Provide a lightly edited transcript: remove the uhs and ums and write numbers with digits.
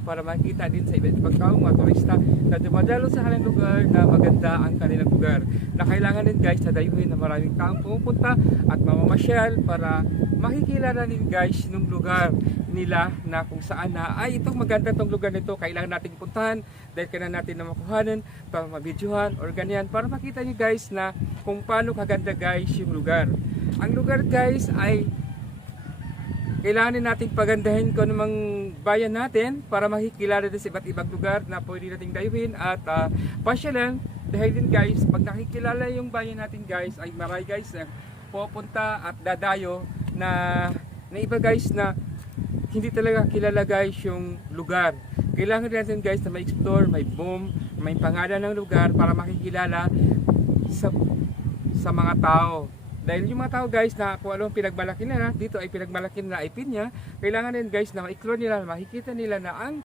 para makita din sa iba't ibang tao, mga turista na dumadalo sa kanilang lugar na maganda ang kanilang lugar. Na kailangan din guys na dayuhin na maraming taong pumupunta at mamamasyal para makikilala din guys ng lugar nila na kung saan na ay itong maganda tong lugar nito, kailangan nating puntahan dahil kailangan natin na makuhanan para mabidyohan or ganyan para makita nyo guys na kung paano kaganda guys yung lugar. Ang lugar guys ay kailangan din nating pagandahin kung anumang bayan natin para makikilala din sa iba't ibang lugar na pwede nating dayuhin at pasyalan. Dahil din guys, pag nakikilala yung bayan natin guys, ay marami guys na pupunta at dadayo na iba guys na hindi talaga kilala guys yung lugar. Kailangan din natin guys na ma-explore, may boom, may pangalan ng lugar para makikilala sa mga tao. Dahil yung mga tao guys na kung anong pinagmalaki nila, dito ay pinagmalaki nila ay pinya, kailangan din guys na ma-explore nila, makikita nila na ang